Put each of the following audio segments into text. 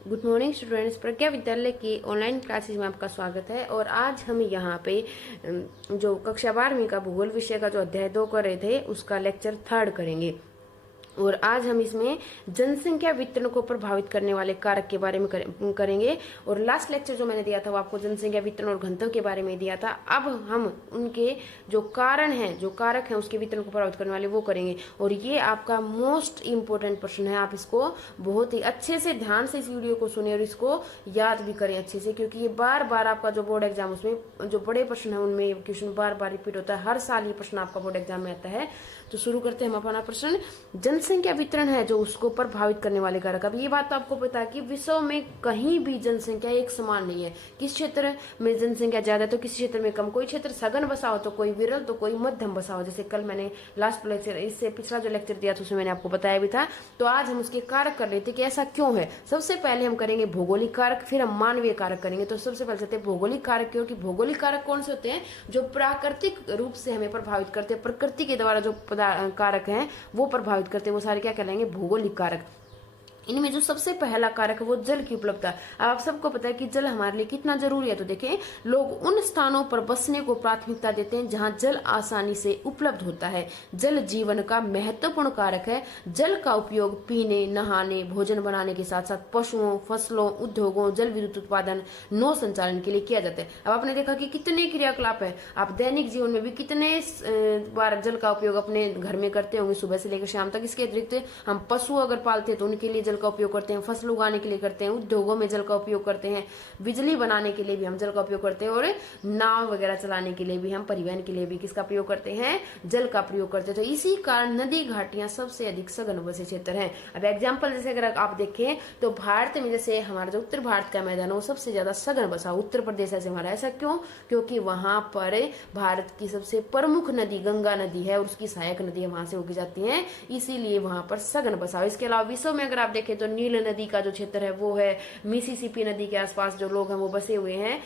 Good morning students. प्रज्ञा विद्यालय की online classes में आपका स्वागत है। और आज हम यहाँ पे जो कक्षा 12वीं का भूगोल विषय का जो अध्याय 2 कर रहे थे उसका लेक्चर 3 करेंगे। और आज हम इसमें जनसंख्या वितरण को प्रभावित करने वाले कारक के बारे में करेंगे। और लास्ट लेक्चर जो मैंने दिया था वो आपको जनसंख्या वितरण और घनत्व के बारे में दिया था। अब हम उनके जो कारण हैं, जो कारक हैं उसके वितरण को प्रभावित करने वाले वो करेंगे। और ये आपका मोस्ट इंपोर्टेंट प्रश्न है। आप इसको बहुत ही अच्छे से ध्यान से इस वीडियो को सुने और इसको याद भी करें अच्छे से, क्योंकि ये बार बार आपका जो बोर्ड एग्जाम उसमें जो बड़े प्रश्न है उनमें क्वेश्चन बार बार रिपीट होता है। हर साल ये प्रश्न आपका बोर्ड एग्जाम में आता है। तो शुरू करते हैं हम अपना प्रश्न। जनसंख्या वितरण है जो उसको प्रभावित करने वाले कारक। अब ये बात तो आपको पता है कि विश्व में कहीं भी जनसंख्या एक समान नहीं है। किस क्षेत्र में जनसंख्या ज्यादा है तो किसी क्षेत्र में कम। कोई क्षेत्र सघन बसा हो तो कोई विरल तो कोई मध्यम बसा हो। जैसे कल मैंने लास्ट लेक्चर, इससे पिछला जो लेक्चर दिया था उसमें मैंने आपको बताया भी था। तो आज हम उसके कारक कर लेते कि ऐसा क्यों है। सबसे पहले हम करेंगे भौगोलिक कारक, फिर हम मानवीय कारक करेंगे। तो सबसे पहले चलते हैं भौगोलिक कारक, क्योंकि भौगोलिक कारक कौन से होते हैं जो प्राकृतिक रूप से हमें प्रभावित करते हैं। प्रकृति के द्वारा जो कारक हैं वो प्रभावित करते हैं, वो सारे क्या कहलाएंगे, भौगोलिक कारक। इनमें जो सबसे पहला कारक है वो जल की उपलब्धता। अब आप सबको पता है कि जल हमारे लिए कितना जरूरी है। तो देखें, लोग उन स्थानों पर बसने को प्राथमिकता देते हैं जहां जल आसानी से उपलब्ध होता है। जल जीवन का महत्वपूर्ण कारक है। जल का उपयोग पीने, नहाने, भोजन बनाने के साथ साथ पशुओं, फसलों, उद्योगों, जल विद्युत उत्पादन, नौ संचालन के लिए किया जाता है। अब आपने देखा कि कितने क्रियाकलाप है। आप दैनिक जीवन में भी कितने बार जल का उपयोग अपने घर में करते होंगे, सुबह से लेकर शाम तक। इसके अतिरिक्त हम पशु अगर पालते हैं तो उनके लिए जल का उपयोग करते हैं, फसल उगाने के लिए करते हैं, उद्योगों में जल का उपयोग करते हैं, बिजली बनाने के लिए भी हम जल का उपयोग करते हैं, और नाव वगैरह चलाने के लिए भी, हम परिवहन के लिए भी किसका प्रयोग करते हैं, जल का प्रयोग करते हैं। तो इसी कारण नदी घाटियां सबसे अधिक सघन बसे क्षेत्र हैं। अब एग्जाम्पल जैसे अगर आप देखें तो भारत में जैसे हमारा जो उत्तर भारत का मैदान है वो सबसे ज्यादा सघन बसा उत्तर प्रदेश ऐसे हमारा। ऐसा क्यों? क्योंकि वहां पर भारत की सबसे प्रमुख नदी गंगा नदी है और उसकी सहायक नदी वहां से उगी जाती है, इसीलिए वहां पर सघन बसा। इसके अलावा विश्व में अगर आप देखें तो नील नदी का जो क्षेत्र है वो है, मिसिसिपी नदी के आसपास जो लोग हैं वो बसे हुए हैं।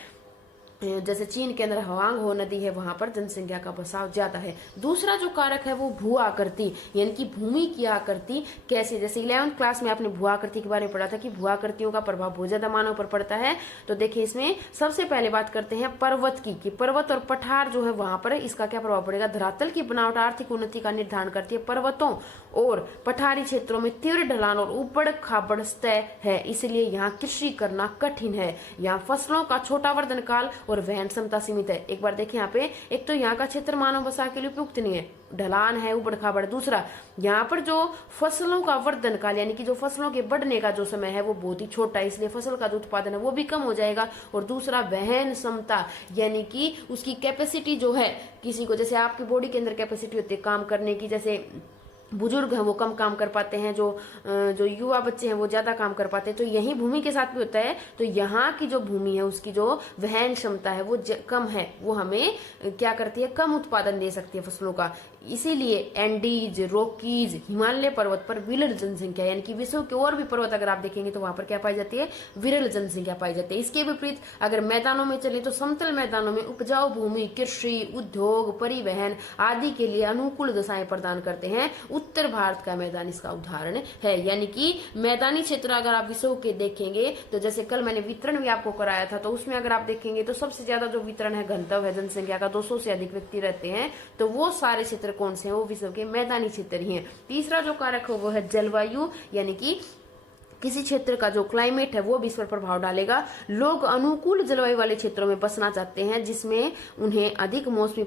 जैसे चीन के अंदर हवांग हो नदी है, वहां पर जनसंख्या का बसाव ज्यादा है। दूसरा जो कारक है वो भू आकृति, यानी कि भूमि की आकृति कैसे। जैसे 11वीं क्लास में आपने भू आकृति के बारे में पढ़ा था कि भू आकृतियों का प्रभाव बहुत ज्यादा मानव पर पड़ता है। तो देखिए, इसमें सबसे पहले बात करते हैं पर्वत की, कि पर्वत और पठार जो है वहां पर इसका क्या प्रभाव पड़ेगा। धरातल की बनावट आर्थिक उन्नति का निर्धारण करती है। पर्वतों और पठारी क्षेत्रों में तीव्र ढलान और ऊबड़ खाबड़ सतह है, इसलिए यहाँ कृषि करना कठिन है। यहाँ फसलों का छोटा वर्धन काल और वहन क्षमता सीमित है। एक बार देखें यहाँ पे, एक तो यहाँ का क्षेत्र मानव बसा के लिए उपयुक्त नहीं है, ढलान है, उबड़ खाबड़। दूसरा, यहाँ पर जो फसलों का वर्धन काल यानी कि जो फसलों के बढ़ने का जो समय है वो बहुत ही छोटा है, इसलिए फसल का जो उत्पादन है वो भी कम हो जाएगा। और दूसरा, वहन क्षमता यानी कि उसकी कैपेसिटी जो है, किसी को जैसे आपकी बॉडी के अंदर कैपेसिटी होती है काम करने की, जैसे बुजुर्ग हैं वो कम काम कर पाते हैं, जो युवा बच्चे हैं वो ज्यादा काम कर पाते हैं। तो यही भूमि के साथ भी होता है। तो यहाँ की जो भूमि है उसकी जो वहन क्षमता है वो कम है, वो हमें क्या करती है, कम उत्पादन दे सकती है फसलों का। इसीलिए एंडीज, रॉकीज, हिमालय पर्वत पर विरल जनसंख्या, यानी कि विश्व के और भी पर्वत अगर आप देखेंगे तो वहां पर क्या पाई जाती है, विरल जनसंख्या पाई जाती है। इसके विपरीत अगर मैदानों में चले तो समतल मैदानों में उपजाऊ भूमि कृषि, उद्योग, परिवहन आदि के लिए अनुकूल दशाएं प्रदान करते हैं। उत्तर भारत का मैदान इसका उदाहरण है। यानी कि मैदानी क्षेत्र अगर आप विश्व के देखेंगे तो जैसे कल मैंने वितरण भी आपको कराया था, तो उसमें अगर आप देखेंगे तो सबसे ज्यादा जो वितरण है, घनत्व है जनसंख्या का, 200 से अधिक व्यक्ति रहते हैं। तो वो सारे क्षेत्र कौन से हैं, वो विश्व के मैदानी क्षेत्र ही हैं। तीसरा जो कारक है वो है जलवायु, यानी कि किसी क्षेत्र का जो क्लाइमेट है वो भी इस पर प्रभाव डालेगा। लोग अनुकूल जलवायु वाले क्षेत्रों में बसना चाहते हैं जिसमें उन्हें अधिक मौसमी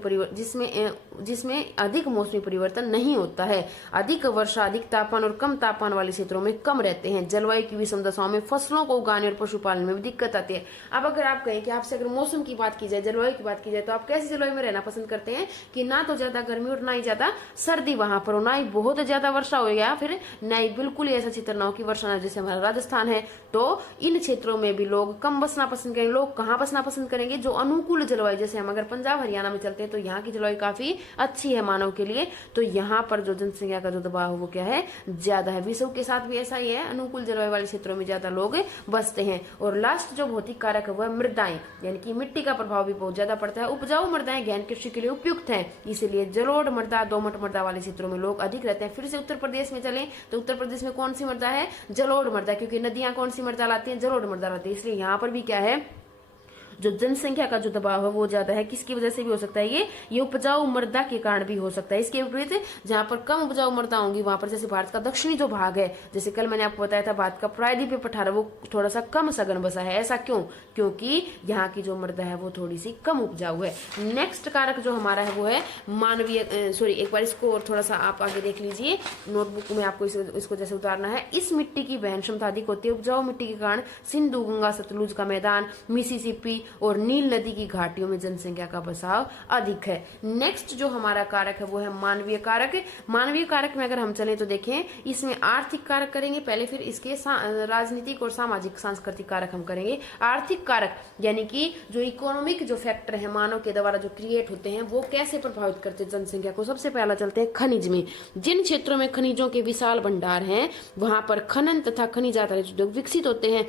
परिवर्तन नहीं होता है। अधिक वर्षा, अधिक तापमान और कम तापमान वाले क्षेत्रों में कम रहते हैं। जलवायु की विषम दशाओं में फसलों को उगाने और पशुपालन में भी दिक्कत आती है। अब अगर आप कहें कि आपसे अगर मौसम की बात की जाए, जलवायु की बात की जाए, तो आप कैसी जलवायु में रहना पसंद करते हैं कि ना तो ज्यादा गर्मी और ना ही ज्यादा सर्दी वहां पर हो, ना ही बहुत ज्यादा वर्षा हो, या फिर ना ही बिल्कुल ऐसा क्षेत्र ना हो कि वर्षा ना, जैसे हमारा राजस्थान है। तो इन क्षेत्रों में भी लोग कम बसना पसंद करेंगे। लोग कहाँ बसना पसंद करेंगे, जो अनुकूल जलवायु, जैसे हम अगर पंजाब हरियाणा में चलते हैं तो यहाँ की जलवायु काफी अच्छी है मानव के लिए। तो यहाँ पर जो जनसंख्या का जो दबाव है वो क्या है, ज्यादा है। विश्व के साथ भी ऐसा ही है, अनुकूल जलवायु वाले क्षेत्रों में ज्यादा लोग बसते हैं। और लास्ट जो भौतिक कारक है वह मृदाएं, यानी कि मिट्टी का प्रभाव भी बहुत ज्यादा पड़ता है। उपजाऊ मृदाएं गहन कृषि के लिए उपयुक्त है, इसलिए जलोढ़ मृदा, दोमट मृदा वाले क्षेत्रों में लोग अधिक रहते हैं। फिर से उत्तर प्रदेश में चले तो उत्तर प्रदेश में कौन सी मृदा है, जलोढ़ मृदा, क्योंकि नदियां कौन सी मृदा लाती हैं, जलोढ़ मृदा लाती है। इसलिए यहाँ पर भी क्या है, जो जनसंख्या का जो दबाव है वो ज्यादा है। किसकी वजह से भी हो सकता है, ये उपजाऊ मृदा के कारण भी हो सकता है। इसके विपरीत जहां पर कम उपजाऊ मृदा होंगी वहां पर, जैसे भारत का दक्षिणी जो भाग है, जैसे कल मैंने आपको बताया था भारत का प्रायद्वीपीय पठार वो थोड़ा सा कम सघन बसा है। ऐसा क्यों, क्योंकि यहाँ की जो मृदा है वो थोड़ी सी कम उपजाऊ है। नेक्स्ट कारक जो हमारा है वो है मानवीय, एक बार इसको और थोड़ा सा आप आगे देख लीजिए, नोटबुक में आपको इसको जैसे उतारना है। इस मिट्टी की वहन क्षमता अधिक होती है। उपजाऊ मिट्टी के कारण सिंधु, गंगा, सतलुज का मैदान, मिसिसिपी और नील नदी की घाटियों में जनसंख्या का बसाव अधिक है। नेक्स्ट जो हमारा कारक है वो है मानवीय कारक। मानवीय कारक में अगर हम चलें तो देखें, इसमें आर्थिक कारक करेंगे पहले, फिर इसके राजनीतिक और सामाजिक सांस्कृतिक कारक हम करेंगे। आर्थिक कारक यानी कि जो इकोनॉमिक जो फैक्टर है मानव के द्वारा जो क्रिएट होते हैं वो कैसे प्रभावित करते हैं जनसंख्या को। सबसे पहला चलते हैं खनिज में। जिन क्षेत्रों में खनिजों के विशाल भंडार हैं वहां पर खनन तथा खनिज आधारित उद्योग विकसित होते हैं।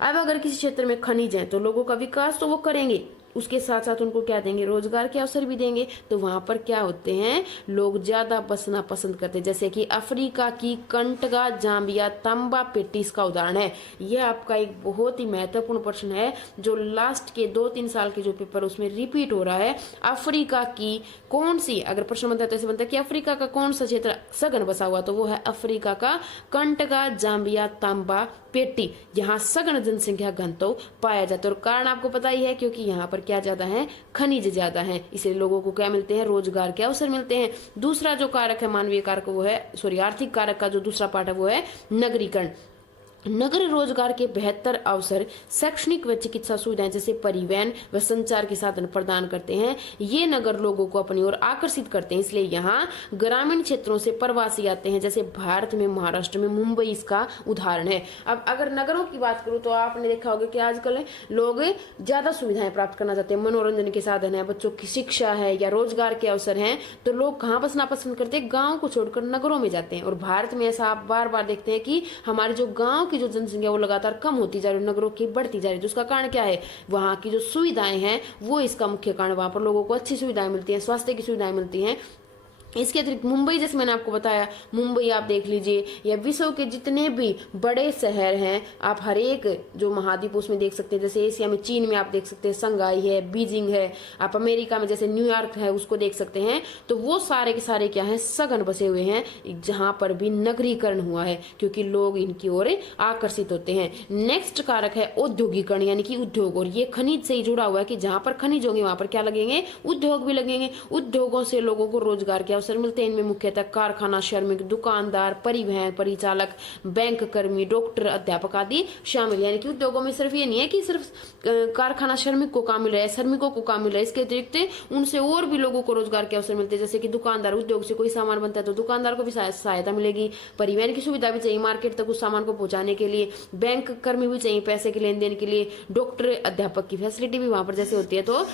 अब अगर किसी क्षेत्र में खनिज है तो लोगों का विकास तो वो करेंगे, उसके साथ साथ उनको क्या देंगे, रोजगार के अवसर भी देंगे। तो वहां पर क्या होते हैं, लोग ज्यादा बसना पसंद करते हैं। जैसे कि अफ्रीका की कंटगा, जाम्बिया, तंबा पेटी इसका उदाहरण है। यह आपका एक बहुत ही महत्वपूर्ण प्रश्न है जो लास्ट के 2-3 साल के जो पेपर उसमें रिपीट हो रहा है। अफ्रीका की कौन सी, अगर प्रश्न बनता है तो ऐसे बनता है कि अफ्रीका का कौन सा क्षेत्र सघन बसा हुआ, तो वो है अफ्रीका का कंटगा, जाम्बिया, तंबा पेटी। यहाँ सघन जनसंख्या घनत्व पाया जाता है और कारण आपको पता ही है, क्योंकि यहाँ पर क्या ज्यादा है, खनिज ज्यादा है, इसलिए लोगों को क्या मिलते हैं, रोजगार के अवसर मिलते हैं। दूसरा जो कारक है मानवीय कारक वो है, आर्थिक कारक का जो दूसरा पार्ट है वो है नगरीकरण। नगर रोजगार के बेहतर अवसर, शैक्षणिक व चिकित्सा सुविधाएं जैसे परिवहन व संचार के साधन प्रदान करते हैं। ये नगर लोगों को अपनी ओर आकर्षित करते हैं, इसलिए यहाँ ग्रामीण क्षेत्रों से प्रवासी आते हैं। जैसे भारत में महाराष्ट्र में मुंबई इसका उदाहरण है। अब अगर नगरों की बात करूं तो आपने देखा होगा कि आजकल लोग ज्यादा सुविधाएं प्राप्त करना चाहते हैं, मनोरंजन के साधन है, बच्चों की शिक्षा है या रोजगार के अवसर हैं, तो लोग कहाँ बसना पसंद करते हैं, गाँव को छोड़कर नगरों में जाते हैं। और भारत में ऐसा आप बार बार देखते हैं कि हमारे जो गाँव की जो जनसंख्या वो लगातार कम होती जा रही है, नगरों की बढ़ती जा रही है। उसका कारण क्या है, वहां की जो सुविधाएं हैं वो इसका मुख्य कारण। वहां पर लोगों को अच्छी सुविधाएं मिलती हैं, स्वास्थ्य की सुविधाएं मिलती हैं। इसके अतिरिक्त मुंबई, जैसे मैंने आपको बताया, मुंबई आप देख लीजिए, या विश्व के जितने भी बड़े शहर हैं आप हर एक जो महाद्वीप उसमें देख सकते हैं। जैसे एशिया में चीन में आप देख सकते हैं शंघाई है, बीजिंग है। आप अमेरिका में जैसे न्यूयॉर्क है उसको देख सकते हैं। तो वो सारे के सारे क्या है, सघन बसे हुए हैं, जहां पर भी नगरीकरण हुआ है, क्योंकि लोग इनकी ओर आकर्षित होते हैं। नेक्स्ट कारक है औद्योगिकरण, यानी कि उद्योग। और ये खनिज से ही जुड़ा हुआ है कि जहां पर खनिज होंगे वहां पर क्या लगेंगे, उद्योग भी लगेंगे। उद्योगों से लोगों को रोजगार के अवसर मिलते हैं। इनमें मुख्यतः कारखाना श्रमिक, दुकानदार, परिवहन परिचालक, बैंक कर्मी, डॉक्टर, अध्यापक आदि शामिल। यानी कि उद्योगों में सिर्फ ये नहीं है कि सिर्फ कारखाना श्रमिक को काम मिल रहा है, श्रमिकों को काम मिल रहा है, इसके अतिरिक्त उनसे और भी लोगों को रोजगार के अवसर मिलते हैं। जैसे कि दुकानदार, उद्योग से कोई सामान बनता है तो दुकानदार को भी सहायता मिलेगी। परिवहन की सुविधा भी चाहिए मार्केट तक उस सामान को पहुंचाने के लिए। बैंक कर्मी भी चाहिए पैसे के लेन देन के लिए। डॉक्टर, अध्यापक की फैसिलिटी भी वहां पर जैसे होती है। तो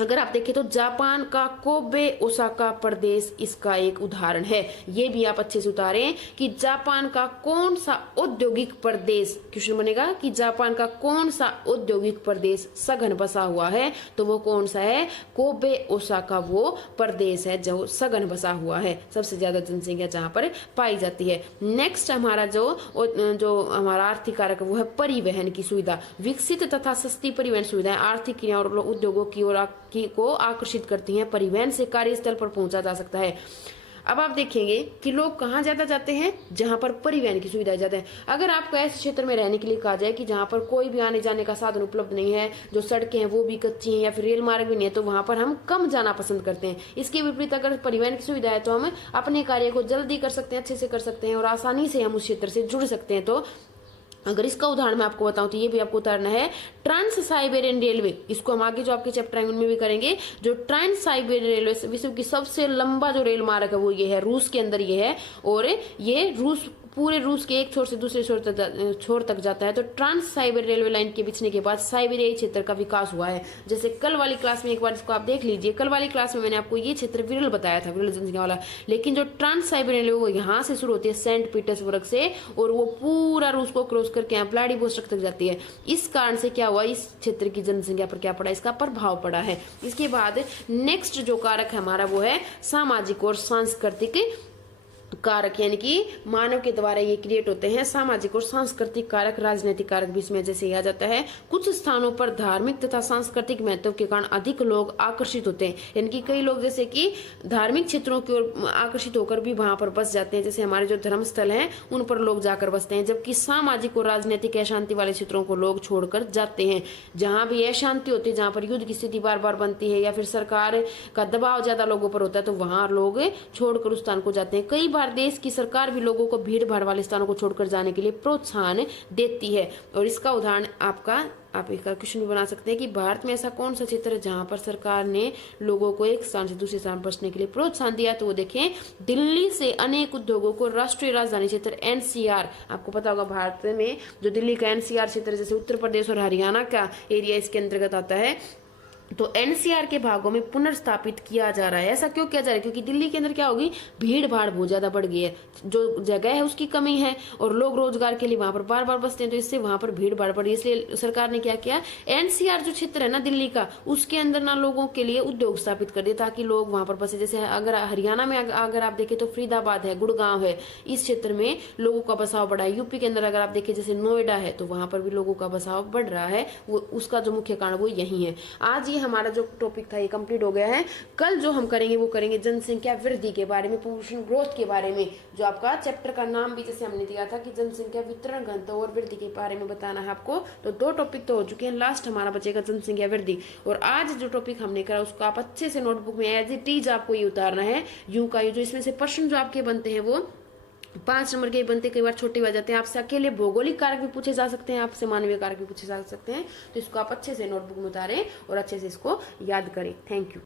अगर आप देखें तो जापान का कोबे ओसाका प्रदेश इसका एक उदाहरण है। ये भी आप अच्छे से उतारें कि जापान का कौन सा औद्योगिक प्रदेश, क्वेश्चन बनेगा कि जापान का कौन सा औद्योगिक प्रदेश सघन बसा हुआ है, तो वो कौन सा है, कोबे ओसाका वो प्रदेश है जो सघन बसा हुआ है, सबसे ज्यादा जनसंख्या जहां पर पाई जाती है। नेक्स्ट हमारा जो हमारा आर्थिक कारक वो है परिवहन की सुविधा। विकसित तथा सस्ती परिवहन सुविधाएं आर्थिक क्रिया और उद्योगों की ओर को आकर्षित करती हैं। परिवहन से कार्यस्थल पर पहुंचा जा सकता है। अब आप देखेंगे कि लोग कहाँ ज्यादा जाते हैं, जहां पर परिवहन की सुविधा ज्यादा है। अगर आपको ऐसे क्षेत्र में रहने के लिए कहा जाए कि जहां पर कोई भी आने जाने का साधन उपलब्ध नहीं है, जो सड़कें हैं वो भी कच्ची हैं या फिर रेल मार्ग भी नहीं है, तो वहां पर हम कम जाना पसंद करते हैं। इसके विपरीत अगर परिवहन की सुविधा है तो हम अपने कार्य को जल्दी कर सकते हैं, अच्छे से कर सकते हैं और आसानी से हम उस क्षेत्र से जुड़ सकते हैं। तो अगर इसका उदाहरण मैं आपको बताऊं तो ये भी आपको उतारना है ट्रांस साइबेरियन रेलवे। इसको हम आगे जो आपके चैप्टर आएंगे उनमें भी करेंगे। जो ट्रांस साइबेरियन रेलवे विश्व की सबसे लंबा जो रेल मार्ग है वो ये है, रूस के अंदर ये है। और ये पूरे रूस के एक छोर से दूसरे छोर तक जाता है। तो ट्रांस साइबर रेलवे लाइन के बिछने के बाद साइबेरियाई क्षेत्र का विकास हुआ है। जैसे कल वाली क्लास में, एक बार इसको आप देख लीजिए, कल वाली क्लास में मैंने आपको ये क्षेत्र विरल बताया था, विरल जनसंख्या वाला। लेकिन जो ट्रांस साइबर रेलवे वो यहाँ से शुरू होती है सेंट पीटर्सबर्ग से, और वो पूरा रूस को क्रॉस करके यहाँ व्लादिवोस्तोक तक जाती है। इस कारण से क्या हुआ, इस क्षेत्र की जनसंख्या पर क्या पड़ा, इसका प्रभाव पड़ा है। इसके बाद नेक्स्ट जो कारक है हमारा वो है सामाजिक और सांस्कृतिक कारक यानी कि मानव के द्वारा ये क्रिएट होते हैं। सामाजिक और सांस्कृतिक कारक, राजनीतिक कारक भी इसमें जैसे आ जाता है। कुछ स्थानों पर धार्मिक तथा सांस्कृतिक महत्व के कारण अधिक लोग आकर्षित होते हैं, यानी कि कई लोग जैसे कि धार्मिक क्षेत्रों की ओर आकर्षित होकर भी वहां पर बस जाते हैं, जैसे हमारे जो धर्म स्थल हैं उन पर लोग जाकर बसते हैं। जबकि सामाजिक और राजनीतिक अशांति वाले क्षेत्रों को लोग छोड़कर जाते हैं। जहां भी अशांति होती है, जहां पर युद्ध की स्थिति बार बार बनती है या फिर सरकार का दबाव ज्यादा लोगों पर होता है, तो वहां लोग छोड़कर उस स्थान को जाते हैं। कई बार देश की सरकार भी लोगों को भीड़ भाड़ वाले स्थानों को छोड़कर जाने के लिए प्रोत्साहन देती है। और इसका उदाहरण आप इसका क्वेश्चन भी बना सकते हैं कि भारत में ऐसा कौन सा क्षेत्र है जहां पर सरकार ने लोगों को एक स्थान से दूसरे स्थान पर बसने के लिए प्रोत्साहन दिया। तो वो देखें, दिल्ली से अनेक उद्योगों को राष्ट्रीय राजधानी क्षेत्र एनसीआर, आपको पता होगा भारत में जो दिल्ली का एनसीआर क्षेत्र, जैसे उत्तर प्रदेश और हरियाणा का एरिया इसके अंतर्गत आता है, तो एनसीआर के भागों में पुनर्स्थापित किया जा रहा है। ऐसा क्यों किया जा रहा है? क्योंकि दिल्ली के अंदर क्या होगी, भीड़ भाड़ बहुत ज्यादा बढ़ गई है, जो जगह है उसकी कमी है और लोग रोजगार के लिए वहां पर बार बार बसते हैं, तो इससे वहां पर भीड़ भाड़ बढ़ी। इसलिए सरकार ने क्या किया, एनसीआर जो क्षेत्र है ना दिल्ली का, उसके अंदर ना लोगों के लिए उद्योग स्थापित कर दिए ताकि लोग वहां पर बसे। जैसे अगर हरियाणा में अगर आप देखें तो फरीदाबाद है, गुड़गांव है, इस क्षेत्र में लोगों का बसाव बढ़ा है। यूपी के अंदर अगर आप देखें जैसे नोएडा है, तो वहां पर भी लोगों का बसाव बढ़ रहा है। वो उसका जो मुख्य कारण वो यही है। आज ये हमारा जो टॉपिक था ये कंप्लीट हो गया है। कल जो हम करेंगे वो करेंगे जनसंख्या वृद्धि के बारे में, पॉपुलेशन ग्रोथ के बारे में, जो आपका चैप्टर का नाम भी जैसे हमने दिया था कि जनसंख्या वितरण घनत्व और वृद्धि के बारे में बताना है आपको। तो 2 टॉपिक तो हो चुके हैं, लास्ट हमारा बचेगा जनसंख्या वृद्धि। और आज जो टॉपिक हमने करा उसको आप अच्छे से नोटबुक में एज इट इज आपको ये उतारना है, यूं का यू। जो इसमें से प्रश्न जो आपके बनते हैं वो 5 नंबर के बनते, कई बार छोटे हो जाते हैं। आपसे अकेले भौगोलिक कारक भी पूछे जा सकते हैं, आपसे मानवीय कारक भी पूछे जा सकते हैं। तो इसको आप अच्छे से नोटबुक में उतारें और अच्छे से इसको याद करें। Thank you.